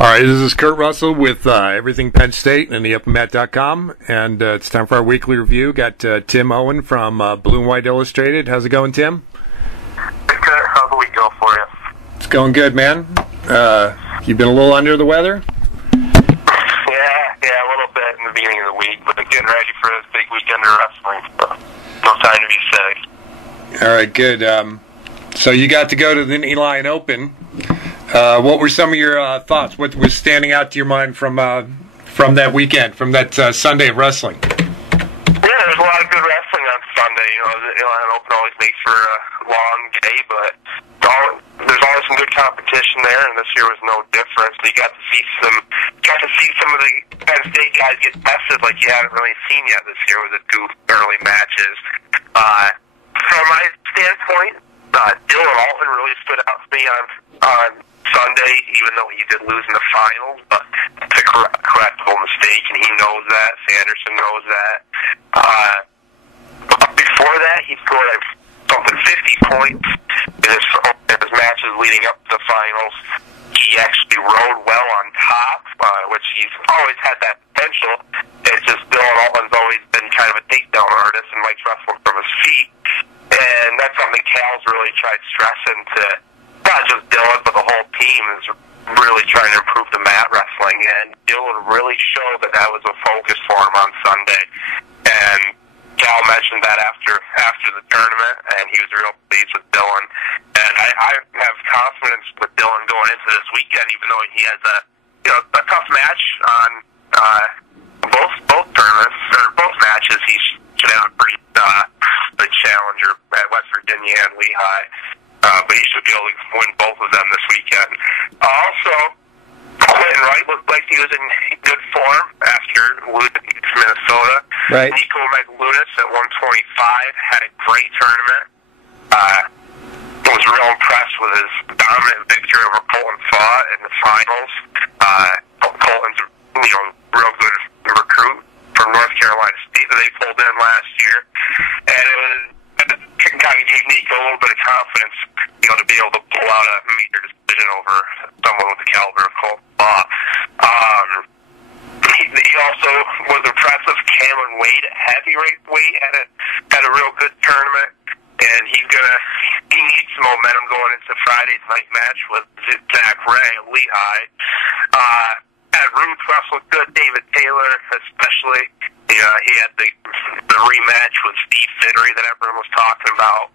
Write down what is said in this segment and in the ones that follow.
All right, this is Kurt Russell with Everything Penn State and the UpandMat.com, and it's time for our weekly review. Got Tim Owen from Blue and White Illustrated. How's it going, Tim? Good. How's the week going for you? It's going good, man. You've been a little under the weather? Yeah, a little bit in the beginning of the week, but getting ready for this big weekend of wrestling, so no time to be sick. All right, good. So you got to go to the Lehigh Open. What were some of your thoughts? What was standing out to your mind from that weekend, from that Sunday of wrestling? Yeah, there's a lot of good wrestling on Sunday. You know, the Lehigh Open always makes for a long day, but there's always some good competition there, and this year was no different. So you got to see some of the Penn State guys get tested like you haven't really seen yet this year with the two early matches. From my standpoint, Dylan Alton really stood out to me on Sunday, even though he did lose in the finals, but it's a correctable mistake, and he knows that. Sanderson knows that. But before that, he scored something 50 points in his matches leading up to the finals. He actually rode well on top, which he's always had that potential. It's just Dylan Alton's always been kind of a takedown artist and likes wrestling from his feet, and that's something Cal's really tried stressing to not just Dylan, but the whole team is really trying to improve the mat wrestling, and Dylan really showed that was a focus for him on Sunday. And Cal mentioned that after the tournament, and he was real pleased with Dylan. And I have confidence with Dylan going into this weekend, even though he has a tough match on both tournaments or both matches. He should have a pretty good challenger at West Virginia and Lehigh. But he should be able to win both of them this weekend. Also, Quentin Wright looked like he was in good form after losing to Minnesota. Right. Nico Meglunas at 125 had a great tournament. I was real impressed with his dominant victory over Colton Faw in the finals. Colton's a real good recruit from North Carolina State that they pulled in last year. And it kind of gave Nico a little bit of confidence, to be able to pull out a major decision over someone with the caliber of Colton Faw. He also was impressive. Cameron Wade at heavyweight had a real good tournament, and he needs some momentum going into Friday's night match with Zach Ray at Lehigh. At Roots wrestled good. David Taylor, especially. He had the rematch with Steve Fittery that everyone was talking about.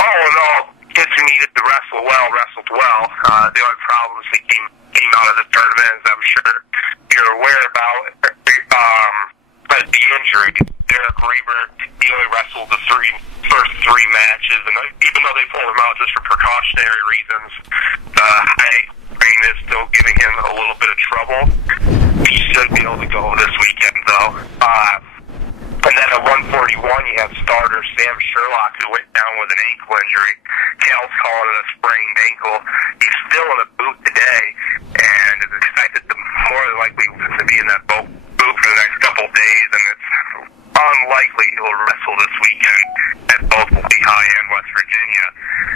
All in all, kids who needed to wrestle well wrestled well. The only problems that came out of the tournament, as I'm sure you're aware about, the injury. Derek Reber, he only wrestled the first three matches, and even though they pulled him out just for precautionary reasons, the high brain is still giving him a little bit of trouble. He should be able to go this weekend, though. And then at 141, you have starter Sam Sherlock, who went down with an ankle injury. Cal's calling it a sprained ankle. He's still in a boot today, and is expected to more than likely to be in that boot for the next couple of days, and it's unlikely he'll wrestle this weekend at both Lehigh and West Virginia.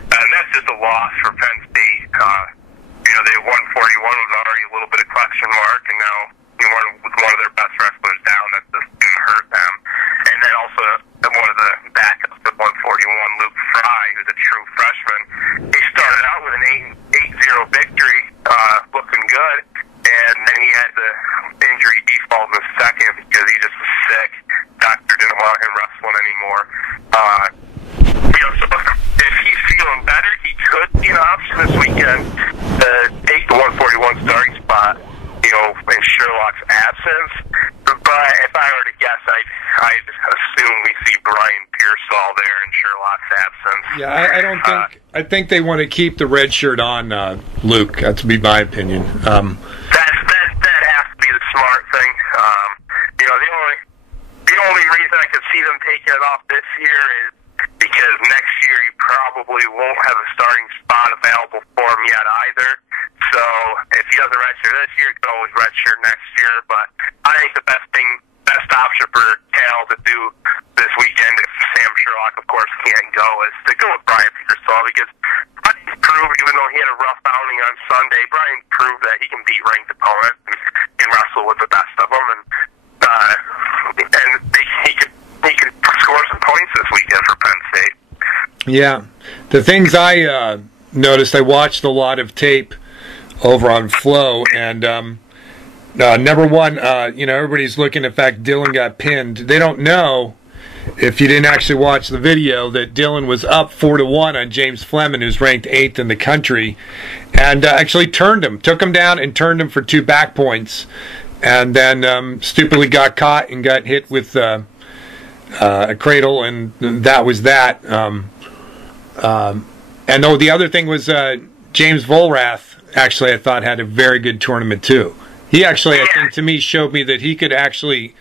And that's just a loss for Penn State. They 141 was already a little bit of question mark, and now with one of their best wrestlers down, that's just going to hurt them. And then also one of the backups at 141, Luke Fry, who's a true freshman. He started out with an 8-0 victory, looking good, and then he had the injury default in the second because he just was sick. Doctor didn't want him wrestling anymore. So if he's feeling better, he could be an option this weekend to take the 141 starting spot, in Sherlock's absence. But if I were to guess, I'd assume we see Brian Pearsall there in Sherlock's absence. Yeah, I don't think. I think they want to keep the red shirt on, Luke. That would be my opinion. That has to be the smart thing. The only reason I could see them taking it off this year is because next year he probably won't have a starting spot available for him yet either. So if he doesn't redshirt this year, he can always redshirt next year. But I think the best option for Cal to do this weekend, if Sam Sherlock, of course, can't go, is to go with Brian Pearsall, because he's proved, even though he had a rough outing pounding on Sunday. Brian proved that he can beat ranked opponents and can wrestle with the best of them, and he could score some points this weekend for Penn State. Yeah, the things I noticed, I watched a lot of tape over on Flow, and number one, everybody's looking at the fact Dylan got pinned. They don't know, if you didn't actually watch the video, that Dylan was up 4-1 on James Fleming, who's ranked 8th in the country, and actually took him down and turned him for 2 back points, and then stupidly got caught and got hit with a cradle, and that was that. And the other thing was James Volrath, actually, I thought had a very good tournament too. He actually, I think, to me, showed me that he could actually,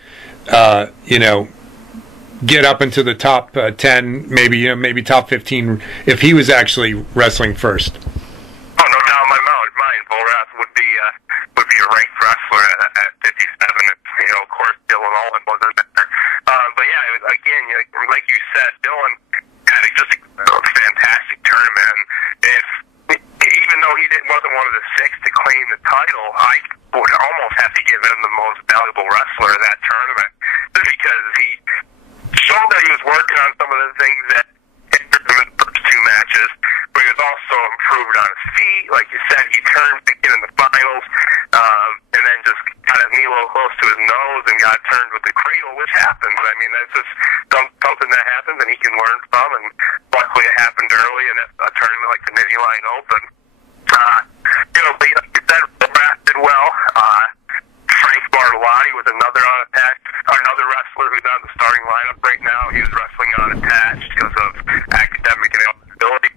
get up into the top 10, maybe top 15 if he was actually wrestling first. Oh, no doubt in my mind, Volrath would be a ranked wrestler at 57. Of course, Dylan Allen wasn't there. But yeah, again, like you said, Dylan had just a fantastic tournament. Even though he wasn't one of the 6 to claim the title, I would almost have to give him the most valuable wrestler of that tournament, just because he showed that he was working on some of the things that hindered him in the first 2 matches, but he was also improved on his feet. Like you said, he turned to get in the finals, and then just got his knee a little close to his nose and got turned with the cradle, which happens. I mean, that's just something that happens and he can learn from, and luckily it happened early in a tournament like the Owens-NLO Open. But like you said, Brad did well. Frank Bartolotti was another wrestler who's on the starting lineup right now. He was wrestling unattached because of academic ineligibility.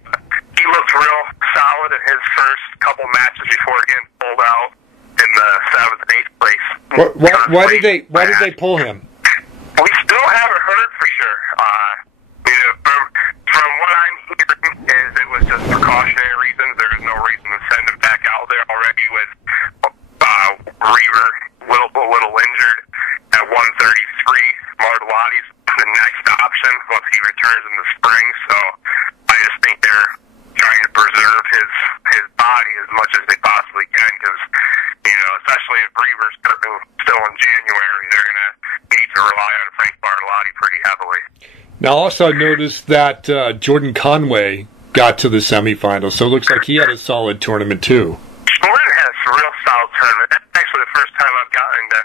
He looked real solid in his first couple matches before getting pulled out in the 7th and 8th place. Why did they pull him? We still haven't heard for sure. From what I'm hearing, is it was just precautionary reasons. There was no reason to send him back out there already with Reaver a little injured at 133. Bartolotti's the next option once he returns in the spring. So I just think they're trying to preserve his body as much as they possibly can, because especially if Reaver's still in January, they're going to need to rely on Frank Bartolotti pretty heavily. Now, also noticed that Jordan Conway got to the semifinals, so it looks like he had a solid tournament too. Jordan has a real solid tournament. That's actually the first time I've gotten to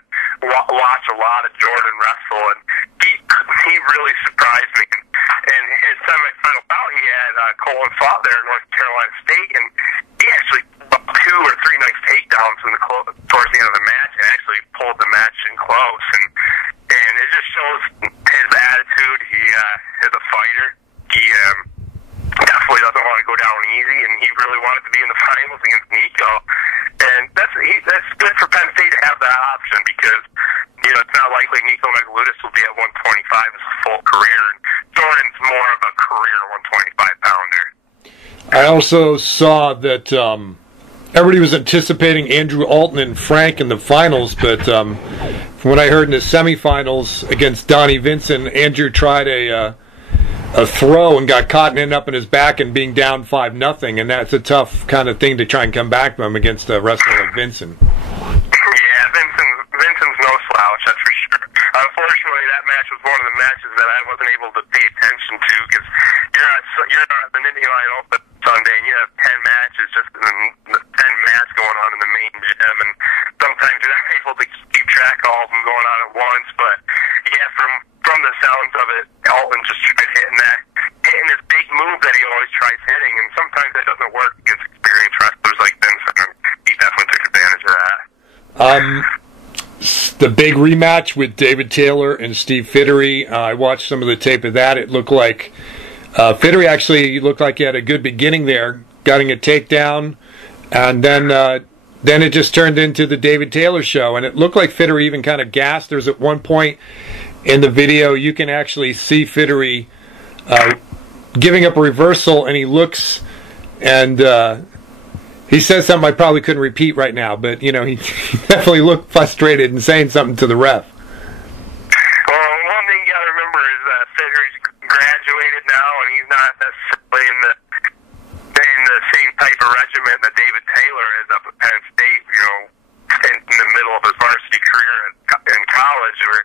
watch a lot of Jordan wrestle, and he really surprised me. In his semifinal bout, he had Colin fought there in North Carolina State, and he actually pulled 2 or 3 nice takedowns towards the end of the match, and actually pulled the match in close. And it just shows his attitude. He is a fighter. He definitely doesn't want to go down easy, and he really wanted to be in the finals against Nico. And that's good for Penn State to have that option, because it's not likely Nico Megaludis will be at 125 his full career, and Jordan's more of a career 125-pounder. I also saw that everybody was anticipating Andrew Alton and Frank in the finals, but from what I heard in the semifinals against Donnie Vincent, Andrew tried a throw and got caught and ended up in his back and being down 5-0, and that's a tough kind of thing to try and come back from against a wrestler like Vincent. Yeah, Vincent's no slouch, that's for sure. Unfortunately, that match was one of the matches that I wasn't able to pay attention to, because you're at the Owens-NLO Open Sunday, and you have 10 matches, just 10 matches going on in the main gym, and sometimes you're not able to keep track of all of them going on at once. But yeah, from the sounds of it, Alton just tried hitting this big move that he always tries hitting, and sometimes that doesn't work against experienced wrestlers like Vincent, and he definitely took advantage of that. The big rematch with David Taylor and Steve Fittery, I watched some of the tape of that. It looked like Fittery actually looked like he had a good beginning there, getting a takedown, and then it just turned into the David Taylor show, and it looked like Fittery even kind of gassed. There's at one point in the video you can actually see Fittery giving up a reversal, and he looks and he says something I probably couldn't repeat right now, but he definitely looked frustrated and saying something to the ref. Well, one thing you got to remember is Fittery's graduated now, and he's not necessarily in the same type of regimen that David Taylor Taylor is up at Penn State, you know, in the middle of his varsity career in college, where,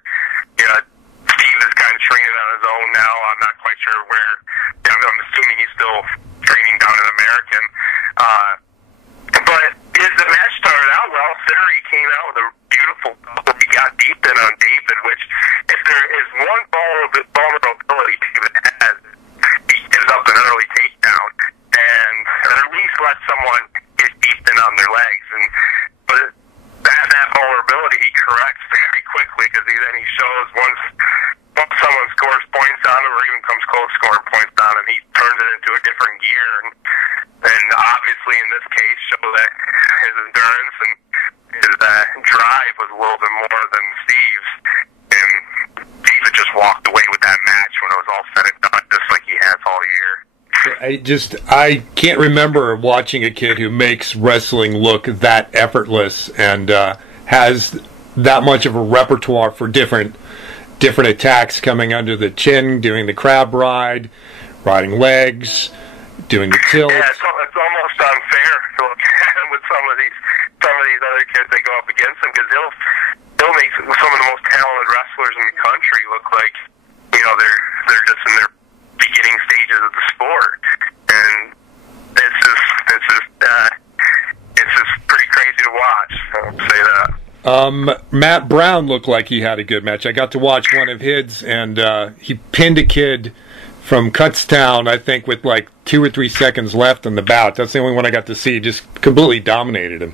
you know, Steve is kind of training on his own now. I'm not quite sure where. I'm assuming he's still training down in American. But the match started out well. Fittery came out with a beautiful double. He got deep in on David, which, if there is one vulnerability David has, he gives up an early takedown, and or at least let someone get deep in on their legs. But that vulnerability he corrects very quickly, because then he shows once someone scores points on him, or even comes close scoring points on him, he turns it into a different gear, and obviously in this case show that his endurance and his drive was a little bit more than Steve's, and David just walked away with that match when it was all said and done, just like he has all year. I can't remember watching a kid who makes wrestling look that effortless and has that much of a repertoire for different attacks, coming under the chin, doing the crab ride, riding legs, doing the tilt. Yeah, it's almost unfair to look at him with some of these other kids that go up against him, because they'll make some of the most talented wrestlers in the country look like, you know, they're just in their beginning stages of the sport, and it's just pretty crazy to watch. I'll say that. Matt Brown looked like he had a good match. I got to watch one of his, and he pinned a kid from Kutztown, I think, with like 2 or 3 seconds left on the bout. That's the only one I got to see. Just completely dominated him.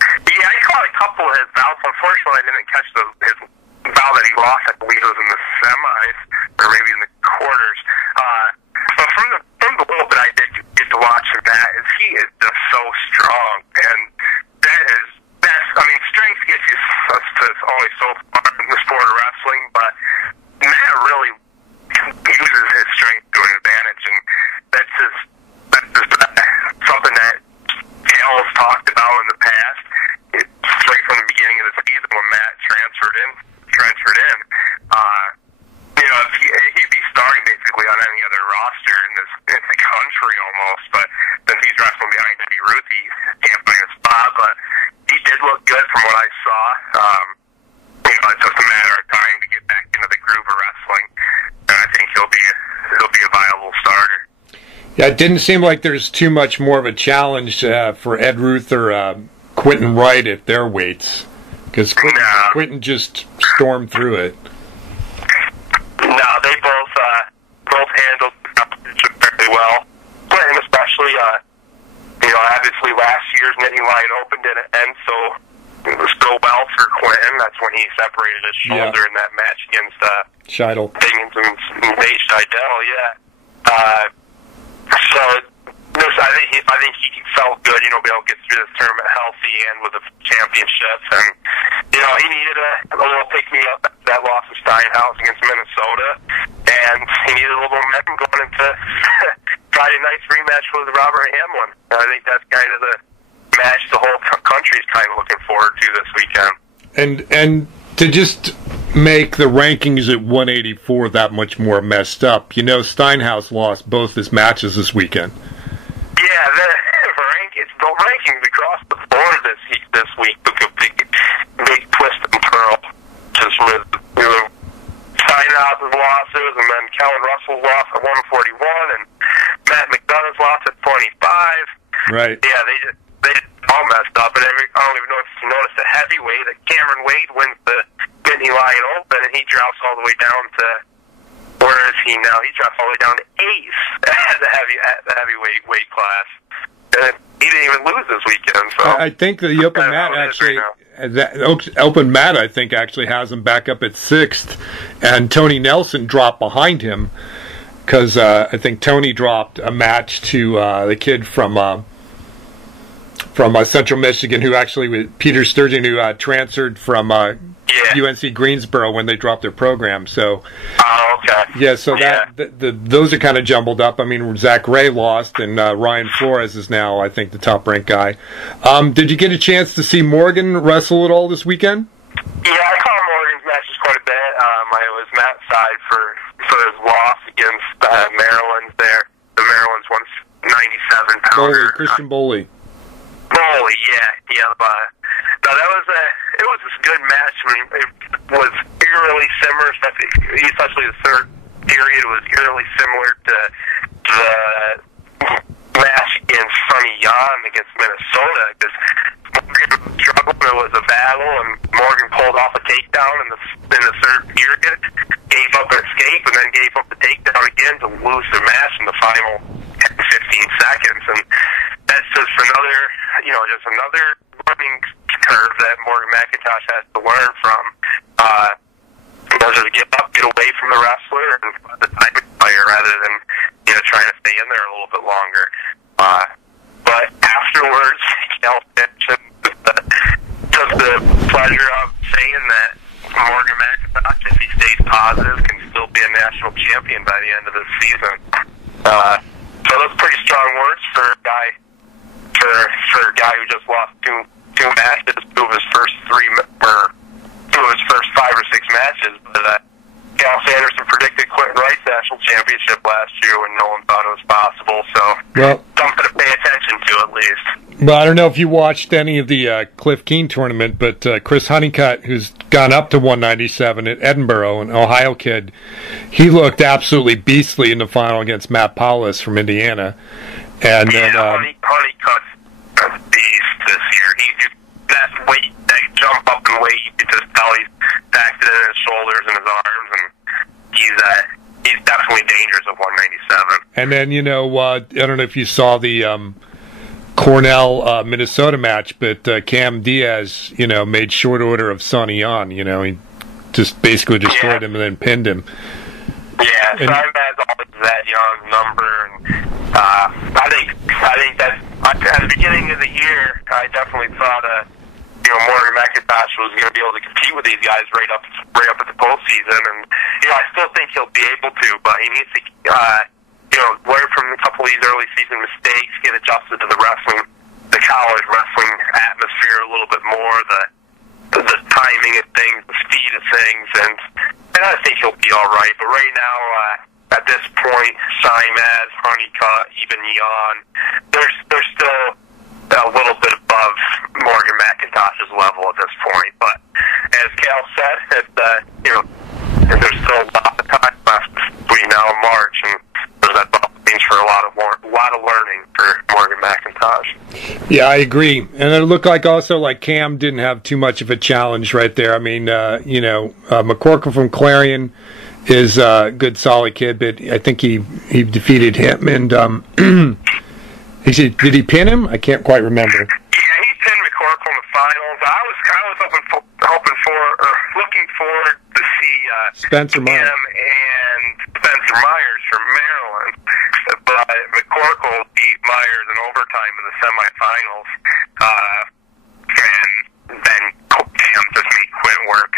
Yeah, I caught a couple of his bouts. Unfortunately, I didn't catch his bout that he lost. I believe it was in the semis, or maybe in the quarters. But from the little bit I did get to watch of that, he is just so strong, and that's, I mean, strength gets you only so far in the sport of wrestling, but Matt really uses his strength to an advantage, and that's just something that Hale's talked about in the past. It's right from the beginning of the season when Matt transferred in. You know, he'd be starting basically on any other roster in the country almost, but since he's wrestling behind Eddie Ruth, he can't find a spot. But he did look good from what I saw. You know, it's just a matter of time to get back into the groove of wrestling, and I think he'll be a viable starter. Yeah, it didn't seem like there's too much more of a challenge for Ed Ruth or Quentin Wright at their weights, because Quentin just stormed through it. No, they both handled the competition very well. Quentin especially, you know, obviously last year's Nittany Lion Open didn't end so well for Quentin. That's when he separated his shoulder in that match against Scheidel. Nate Scheidel, yeah. So I think he felt good, you know, be able to get through this tournament healthy and with a championship. And, you know, he needed a little pick-me-up after that loss to Steinhaus against Minnesota. And he needed a little momentum going into Friday night's rematch with Robert Hamlin. And I think that's kind of the match the whole country's kind of looking forward to this weekend. And to just make the rankings at 184 that much more messed up, you know, Steinhaus lost both his matches this weekend. Yeah, the rankings across the board this week took a big twist and twirl, just with, you know, Steinhaus' losses, and then Kellen Russell's loss at 141, and Matt McDonough's loss at 25. Right. Yeah, they just all messed up, and I don't even know if you noticed the heavyweight that Cameron Wade wins the Nittany Lion Open, and he drops all the way down to, where is he now? He drops all the way down to ace at the heavyweight weight class. And he didn't even lose this weekend. So I think the open mat actually, open mat I think actually has him back up at 6th, and Tony Nelson dropped behind him because I think Tony dropped a match to the kid from Central Michigan, who actually, Peter Sturgeon, who transferred from UNC Greensboro when they dropped their program. So, yeah, so those are kind of jumbled up. I mean, Zach Ray lost, and Ryan Flores is now, I think, the top-ranked guy. Did you get a chance to see Morgan wrestle at all this weekend? Yeah, I caught Morgan's matches quite a bit. I was Matt's side for his loss against Maryland's there. The Maryland's 197-pounder. Christian Boley. Boley, Philly, yeah. No, it was a good match. I mean, it was eerily similar, especially the third period was eerily similar to the match against Sonny Yon against Minnesota, because Morgan struggled. It was a battle, and Morgan pulled off a takedown in the third period, gave up an escape, and then gave up the takedown again to lose the match in the final 10, 15 seconds. And that's just another learning curve that Morgan McIntosh has to learn from. To get up, get away from the wrestler, and let the time expire rather than trying to stay in there a little bit longer. But afterwards, Cal took the pleasure of saying that Morgan McIntosh, if he stays positive, can still be a national champion by the end of the season. So those pretty strong words for a guy who just lost two matches, two of his first 5 or 6 matches. But Cal Sanderson predicted Quentin Wright's national championship last year when no one thought it was possible. So something to pay attention to at least. Well, I don't know if you watched any of the Cliff Keen tournament, but Chris Honeycutt, who's gone up to 197 at Edinburgh, an Ohio kid, he looked absolutely beastly in the final against Matt Paulus from Indiana. And then Honeycutt's a beast this year. That weight, that jump up in weight, you could just tell he's packed it in his shoulders and his arms, and he's definitely dangerous at 197. And then, I don't know if you saw the Cornell Minnesota match, but Cam Diaz, made short order of Sonny Yon. He just basically destroyed him and then pinned him. Yeah, Simon has always that Young's number, and I think that at the beginning of the year, I definitely thought Morgan McIntosh was going to be able to compete with these guys right up at the postseason, and I still think he'll be able to, but he needs to learn from a couple of these early season mistakes, get adjusted to the college wrestling atmosphere a little bit more, the timing of things, the speed of things, and I think he'll be all right. But right now, at this point, Simaz, Honeycutt, even Yon, they're still a little bit above Morgan McIntosh's level at this point. But as Cal said, there's still a lot of time left between now and March, and that means for a lot of learning for Morgan McIntosh. Yeah, I agree. And it looked like Cam didn't have too much of a challenge right there. I mean, McCorkle from Clarion is a good, solid kid, but I think he defeated him. And did he pin him? I can't quite remember. Yeah, he pinned McCorkle in the finals. I was looking forward to see Spencer Myers and Spencer Myers from Maryland, but McCorkle beat Myers in overtime in the semifinals, and then Cam just made quick work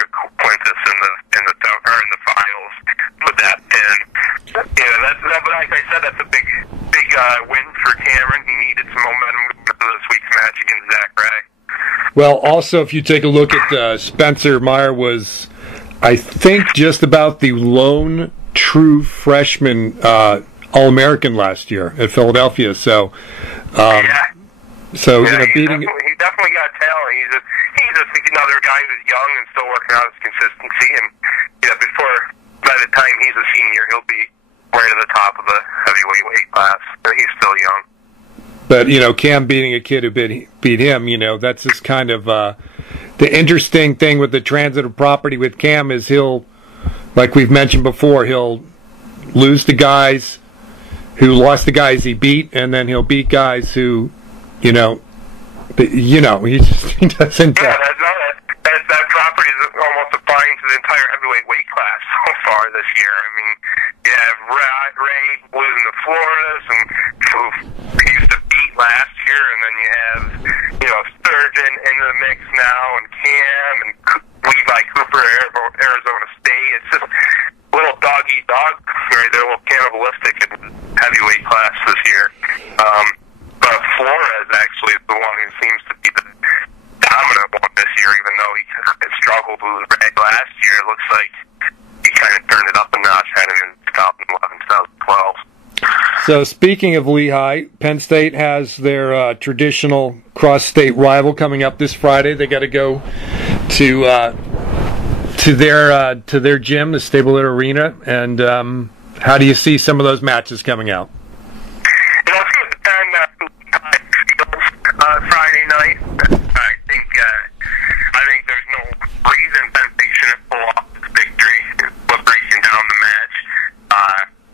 of Quintus in the finals with that pin. But like I said, that's a big win for Cameron. He needed some momentum for this week's match against Zach Ray. Well, also, if you take a look at Spencer Meyer was, I think, just about the lone true freshman All-American last year at Philadelphia. So, beating. He definitely got talent. He's just another guy who's young and still working out his consistency. And by the time he's a senior, he'll be right at the top of the heavyweight weight class. He's still young. But, Cam beating a kid who beat him, that's just kind of the interesting thing with the transitive property with Cam is he'll, like we've mentioned before, he'll lose to guys who lost the guys he beat, and then he'll beat guys who, he doesn't. That property is almost applying to the entire heavyweight weight class so far this year. I mean, you have Ray losing to Flores, and who used to beat last year, and then you have, Sturgeon into the mix now, and Cam, and Levi Cooper, Arizona State. It's just a little dog-eat-dog right there, a little cannibalistic in heavyweight class this year. But Flores actually is the one who seems to be the dominant one this year, even though he struggled with Ray last year. It looks like he kind of turned it up a notch heading in 2011, 2012. So speaking of Lehigh, Penn State has their traditional cross-state rival coming up this Friday. They got to go to their gym, the Stable Arena, and how do you see some of those matches coming out? It's going to depend on Friday night. I think there's no reason Penn State shouldn't pull off this victory, but breaking down the match.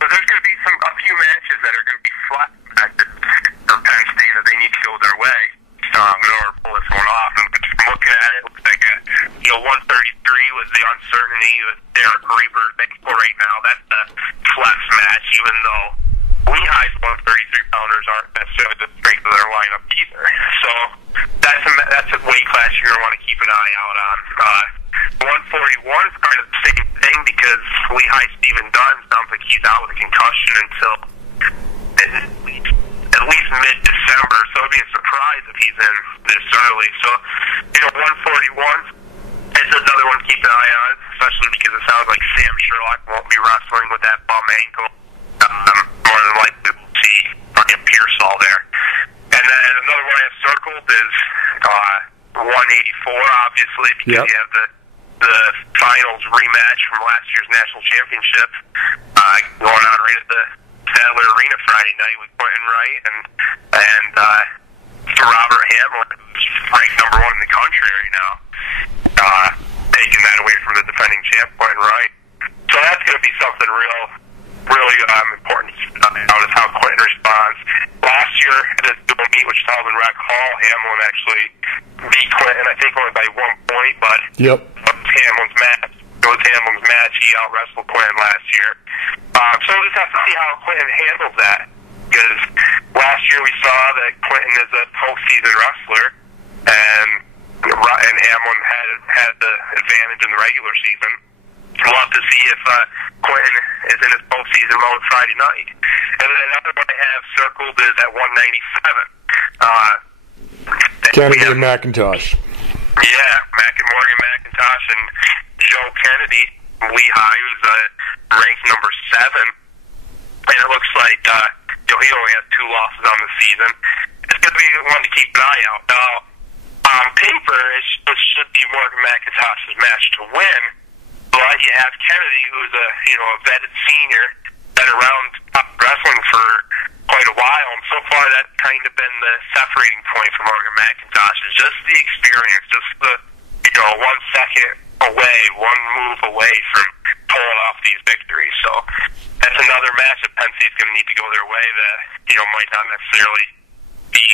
But there's going to be a few matches that are going to be flat matches for Penn State that they need to go their way in order to pull this one off. And from looking at it, it looks like 133 was the uncertainty with Derek Reber right now. That's the flex match, even though Lehigh's 133-pounders aren't necessarily the strength of their lineup either. So that's a weight class you're going to want to keep an eye out on. 141 is kind of the same thing because Lehigh Stephen Dunn sounds like he's out with a concussion until at least mid-December. So it'd be a surprise if he's in this early. So 141 is another one to keep an eye on, especially because it sounds like Sam Sherlock won't be wrestling with that bum ankle. More than likely we'll see Brian Pearsall there. And then another one I have circled is 184, obviously, because you have the finals rematch from last year's national championship going on right at the Sadler Arena Friday night with Quentin Wright and Robert Hamlin, who's ranked #1 in the country right now, taking that away from the defending champ, Quentin Wright. So that's going to be something really important to keep an eye out is how Quentin responds. Last year at his dual meet, which was held in Rec Hall, Hamlin actually beat Quentin, I think only by 1 point, but it was Hamlin's match. He out-wrestled Quentin last year. So we'll just have to see how Quentin handles that, because last year we saw that Quentin is a postseason wrestler, and Hamlin had the advantage in the regular season. We'll have to see if Quentin is in his postseason mode Friday night. And then another one I have circled is at 197. Kennedy and McIntosh. Yeah, Morgan McIntosh and Joe Kennedy, Lehigh, who's ranked #7. And it looks like he only has 2 losses on the season. It's going to be one to keep an eye out. Now, on paper, it should be Morgan McIntosh's match to win. But you have Kennedy, who's a vetted senior, been around wrestling for quite a while, and so far that's kind of been the separating point for Morgan McIntosh is just the experience, just the 1 second away, 1 move away from pulling off these victories. So that's another match that Penn State's going to need to go their way that might not necessarily be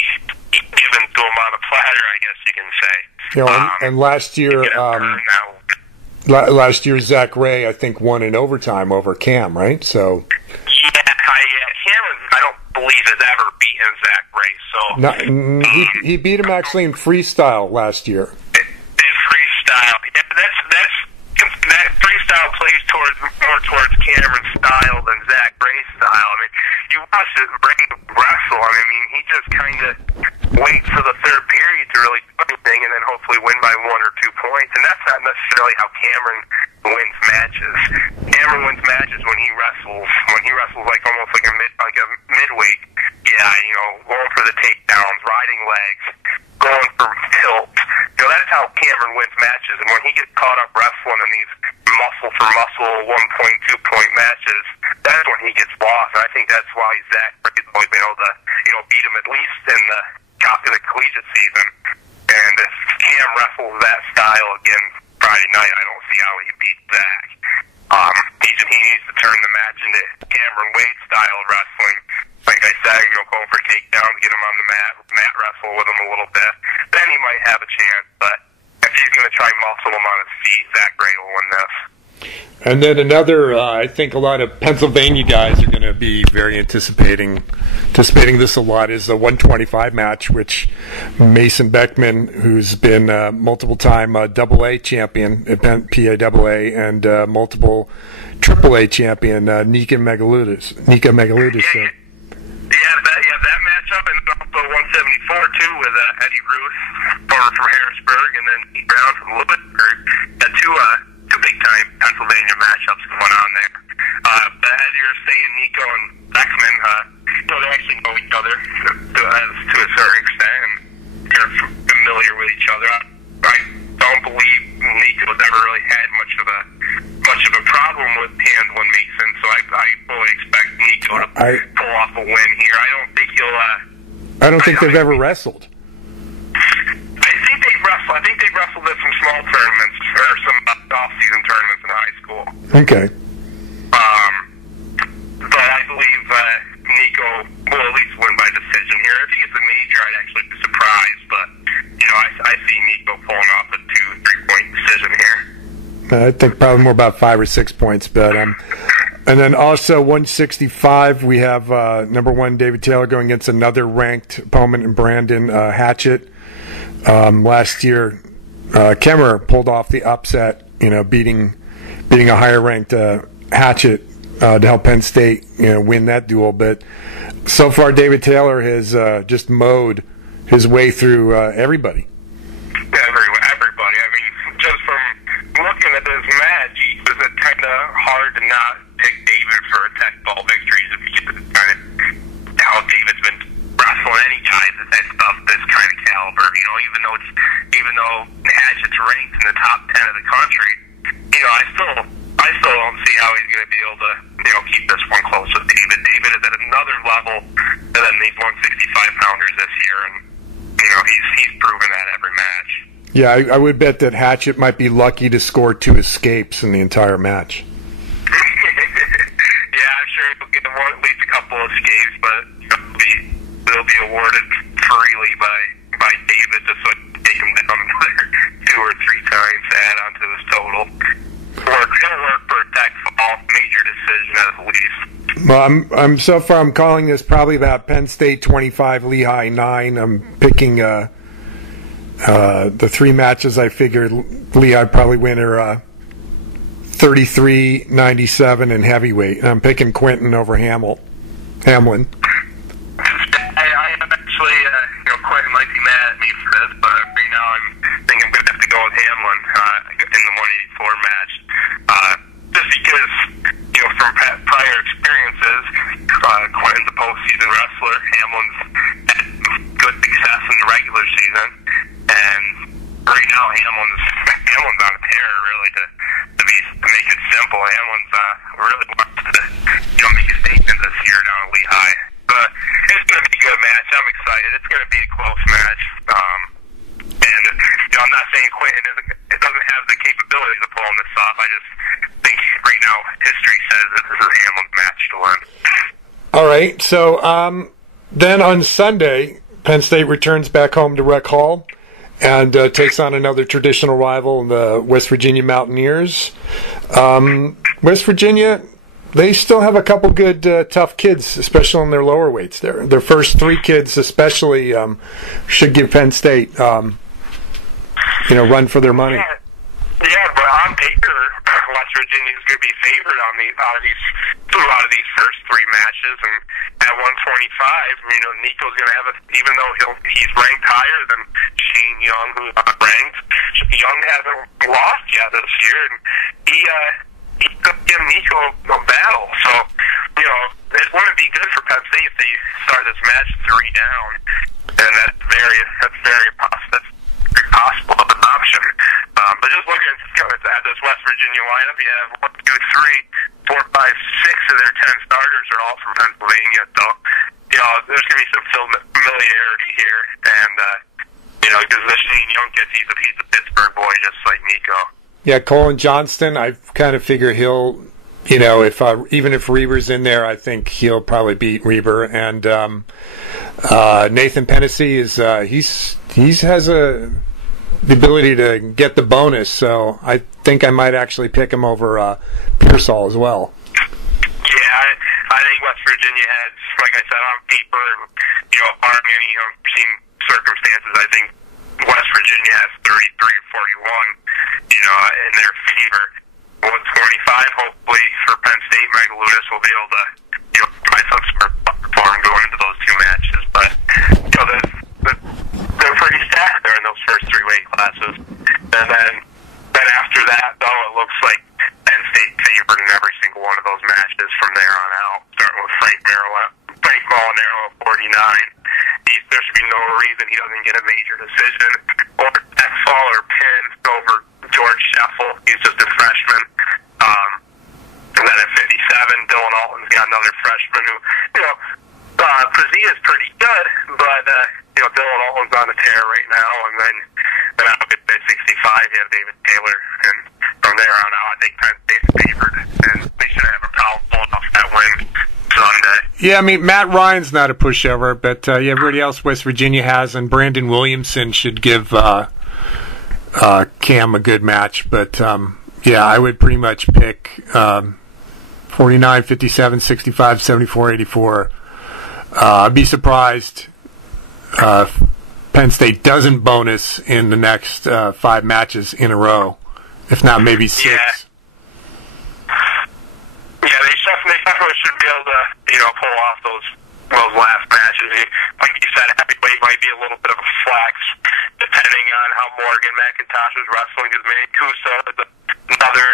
given to them on a platter, I guess you can say. And last year, Zach Ray, I think, won in overtime over Cam, right? So. Cam, I don't believe has ever beaten Zach Ray. So. He beat him actually in freestyle last year. In freestyle, that freestyle plays more towards Cameron's style than Zach Ray's style. I mean, you watch Ray wrestle. I mean, he just kind of waits for the third period to really do anything, and then hopefully win by 1 or 2 points. And that's not necessarily how Cameron wins matches. Cameron wins matches when he wrestles almost like a midweight. Going for the takedowns, riding legs, going for tilts. That's how Cameron wins matches. And when he gets caught up wrestling in these muscle for muscle 1 point, 2 point matches, that's when he gets lost. And I think that's why Zach Ray's always been able to beat him at least in the collegiate season. And if Cam wrestles that style again Friday night, I don't see how he beats Zach. He needs to turn the match into Cameron Wade style wrestling. Like I said, going for takedowns, get him on the mat wrestle with him a little bit. Then he might have a chance. But if he's going to try muscle him on his feet, Zach Ray will win this. And then another, I think a lot of Pennsylvania guys are going to be very anticipating this a lot, is the 125 match, which Mason Beckman, who's been multiple-time AA champion at PAAA and multiple AAA champion, Nika Megaludis. That matchup, and also 174 too with Eddie Ruth, former from Harrisburg, and then Pete Brown from Lewisburg. Got two big-time Pennsylvania matchups going on there. But as you were saying, Nico and Beckman, they actually know each other to a certain extent. And they're familiar with each other. I don't believe Nico's ever really had much of a problem with handling Mason, so I fully expect Nico to pull off a win here. I don't think he'll. I don't think they've ever wrestled. I think they've wrestled at some small tournaments or some off-season tournaments in high school. Okay. But I believe Nico will at least win by decision here. If he gets a major, I'd actually be surprised. But I see Nico pulling off a 2-3-point decision here. I think probably more about 5 or 6 points, but and then also 165, we have number 1 David Taylor going against another ranked opponent in Brandon Hatchett. Last year, Kemmer pulled off the upset, beating a higher ranked Hatchett to help Penn State win that duel. But so far, David Taylor has just mowed his way through everybody. Everybody. I mean, just from looking at this match, it's kind of hard to not pick David for a tech ball victories if you get to kind of how David's been wrestling any guy that stuff this kind of caliber. Even though Hatchett's ranked in the top 10 of the country, I still don't see how he's going to be able to keep this one close with David. David is at another level than these 165-pounders this year, and he's proven that every match. Yeah, I would bet that Hatchett might be lucky to score 2 escapes in the entire match. Yeah, I'm sure he'll get at least a couple of escapes, but they'll be awarded freely by David just so take him down another 2 or 3 times to add on to his total. It'll work for a tech fall major decision at least. Well, I'm calling this probably about Penn State 25, Lehigh 9. I'm picking the 3 matches I figured Lehigh probably win are 33, 97, and heavyweight. And I'm picking Quentin over Hamlin. I am actually, Quentin might be mad at me for this, but right now I think I'm going to have to go with Hamlin in the 184 match. Just because, from prior experiences, Quentin's a postseason wrestler. Hamlin's had good success in the regular season, and right now Hamlin's on a tear, really, to make it simple. Hamlin's really wants to make a statement this year down at Lehigh. But it's going to be a good match. I'm excited. It's going to be a close match. And I'm not saying Quentin doesn't have the capability to pull this off. I just think right now history says that this is Hamlin's match to win. All right. So then on Sunday, Penn State returns back home to Rec Hall and takes on another traditional rival, the West Virginia Mountaineers. West Virginia, they still have a couple good, tough kids, especially in their lower weights. Their first 3 kids especially should give Penn State, run for their money. Yeah, but on paper, West Virginia is going to be favored on out of these first 3 matches. And at 125, Nico's going to have even though he's ranked higher than Shane Young, who's not ranked. Young hasn't lost yet this year, and he could give Nico a battle. So, it wouldn't be good for Penn State if they start this match 3 down, and that's very possible of an option. But just looking at this West Virginia lineup, you have 1, 2, 3, 4, 5, 6 of their 10 starters are all from Pennsylvania. So, there's going to be some familiarity here, and because the Shane Young kid, he's a Pittsburgh boy, just like Nico. Yeah, Colin Johnston, I kind of figure he'll, even if Reber's in there, I think he'll probably beat Reber. And Nathan Pennessy is he has the ability to get the bonus, so I think I might actually pick him over Pearsall as well. Yeah, I think West Virginia has, like I said, on paper, barring any unforeseen circumstances, I think West Virginia has 33 or 41, in their favor. 125, hopefully, for Penn State, Michael Ludus will be able to, provide some sort of form going into those 2 matches. But, they're pretty stacked there in those first 3 weight classes. And then after that, though, it looks like Penn State favored in every single one of those matches from there on out, starting with Frank Molinaro at 49. He's there should be no reason he doesn't get a major decision. Or that Fowler pin over George Sheffel. He's just a freshman. And then at 57, Dylan Alton's got another freshman who, Prazia's pretty good, but, Dylan Alton's on the tear right now. And then I'll get at 65, you have David Taylor. And from there on out, I think Penn State's favored. And they should have a problem pulling off that win Sunday. Yeah, I mean, Matt Ryan's not a pushover, but everybody else West Virginia has, and Brandon Williamson should give Cam a good match. But, I would pretty much pick 49, 57, 65, 74, 84. I'd be surprised if Penn State doesn't bonus in the next 5 matches in a row, if not maybe 6. Yeah, they definitely should be able to, pull off those last matches. Like you said, heavyweight might be a little bit of a flex, depending on how Morgan McIntosh is wrestling. Because Mancuso is another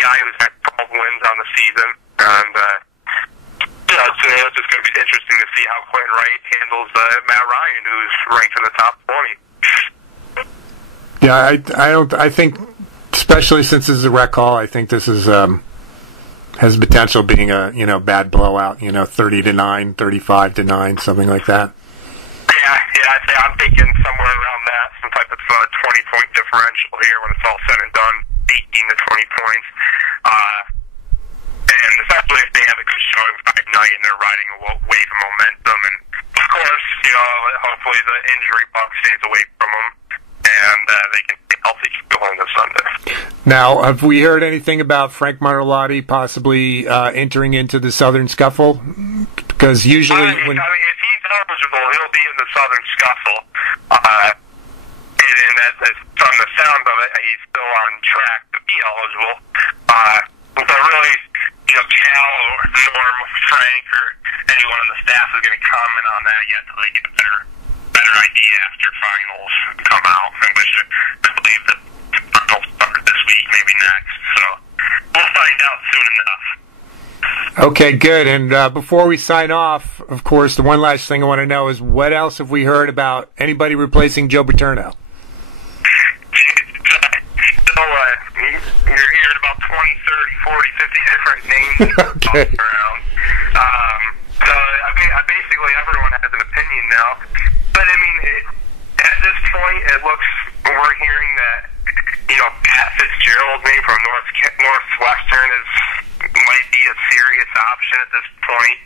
guy who's had 12 wins on the season, and it's just going to be interesting to see how Quinn Wright handles Matt Ryan, who's ranked in the top 20. Yeah, I think, especially since this is a rec hall, I think this is has potential being a bad blowout, 30-9, 35-9, something like that. Yeah, I'm thinking somewhere around that, some type of 20-point differential here when it's all said and done, 18 to 20 points. And especially if they have a good showing Friday night and they're riding a wave of momentum. And of course, hopefully the injury bug stays away from them and they can be healthy going into Sunday. Now, have we heard anything about Frank Martellotti possibly entering into the Southern Scuffle? Because usually if he's eligible, he'll be in the Southern Scuffle. And that's, from the sound of it, he's still on track to be eligible. But really, Cal or Norm, Frank, or anyone on the staff is going to comment on that yet until they get a better idea after finals come out. I believe that finals start this week, maybe next. So we'll find out soon enough. Okay, good. And before we sign off, of course, the one last thing I want to know is what else have we heard about anybody replacing Joe Paterno? You're hearing about 20, 30, 40, 50 different names okay. around. So basically everyone has an opinion now. But at this point, we're hearing that, Pat Fitzgerald's name from Northwestern might be a serious option at this point.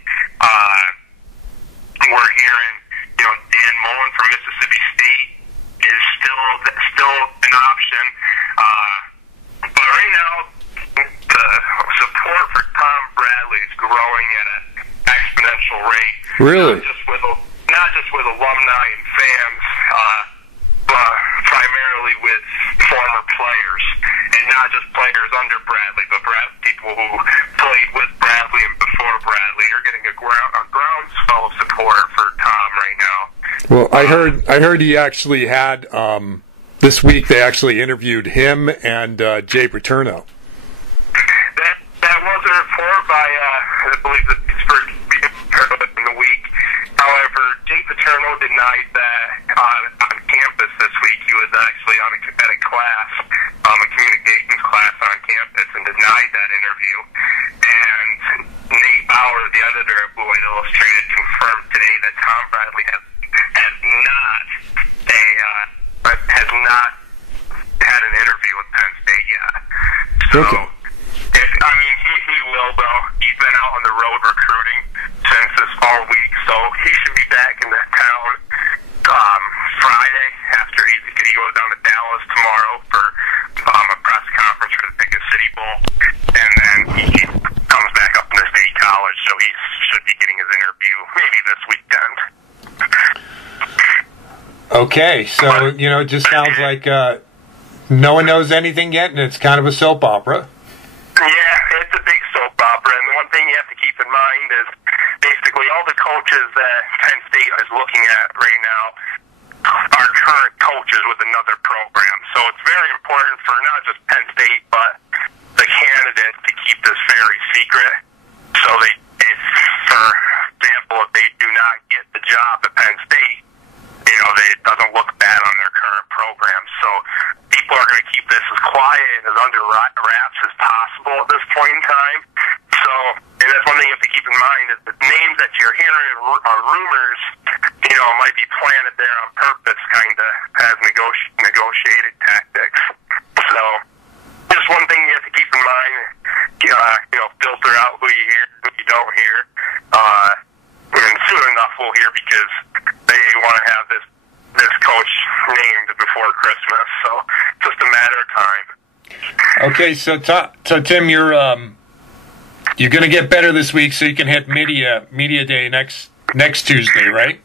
We're hearing, Dan Mullen from Mississippi State is still an option. But right now, the support for Tom Bradley is growing at an exponential rate. Really? Not just with alumni and fans, but primarily with former players, and not just players under Bradley, but people who played with Bradley and before Bradley are getting a groundswell of support for Tom right now. Well, I heard he actually had this week they actually interviewed him and Jay Paterno. That was a report by I believe the Pittsburgh in the week. However, Jay Paterno denied that on campus this week. He was actually at a class, a communications class on campus, and denied that interview. And Nate Bauer, the editor of Blue White Illustrated, confirmed today that Tom Bradley has not had an interview with Penn State yet. So, okay. He will, though. He's been out on the road recruiting since this fall week, so he should be back in the town Friday after he goes down to Dallas tomorrow for a press conference for the biggest City Bowl, and then he comes back up into State College, so he should be getting his interview maybe this weekend. Okay, so, it just sounds like no one knows anything yet, and it's kind of a soap opera. Yeah, it's a big soap opera, and the one thing you have to keep in mind is basically all the coaches that Penn State is looking at right now are current coaches with another program. So it's very important for not just Penn State, but the candidate to keep this very secret. So for example, if they do not get the job under wraps as possible at this point in time. So, and that's one thing you have to keep in mind is the names that you're hearing are rumors, might be planted there on purpose, kind of as negotiated tactics. So, just one thing you have to keep in mind, filter out who you hear, who you don't hear. And soon enough we'll hear because they want to have this coach named before Christmas. So, just a matter of time. Okay, so Tim, you're going to get better this week, so you can hit media day next Tuesday, right?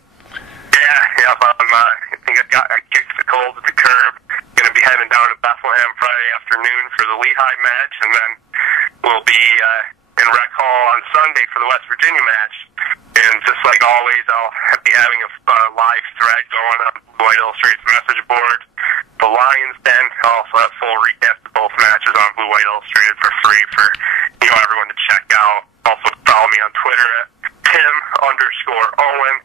Yeah. I think I kicked the cold at the curb. Going to be heading down to Bethlehem Friday afternoon for the Lehigh match, and then we'll be in Rec Hall on Sunday for the West Virginia match. And just like always, I'll be having a live thread going on White Illustrated's message board. The Lions Den, I'll also have full recaps of both matches on Blue White Illustrated for free for everyone to check out. Also follow me on Twitter at Tim_Owen,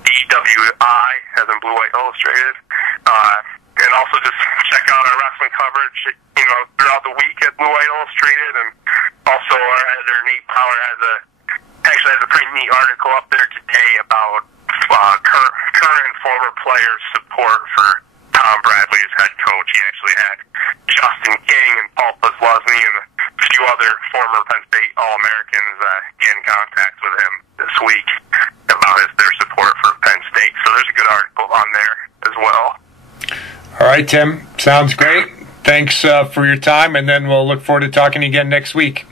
DWI, as in Blue White Illustrated. And also just check out our wrestling coverage, throughout the week at Blue White Illustrated. And also our editor, Nate Power, has a pretty neat article up there today about current and former players' support for Tom Bradley as head coach. He actually had Justin King and Paul Posluszny and a few other former Penn State All-Americans get in contact with him this week about their support for Penn State. So there's a good article on there as well. All right, Tim. Sounds great. Thanks for your time, and then we'll look forward to talking again next week.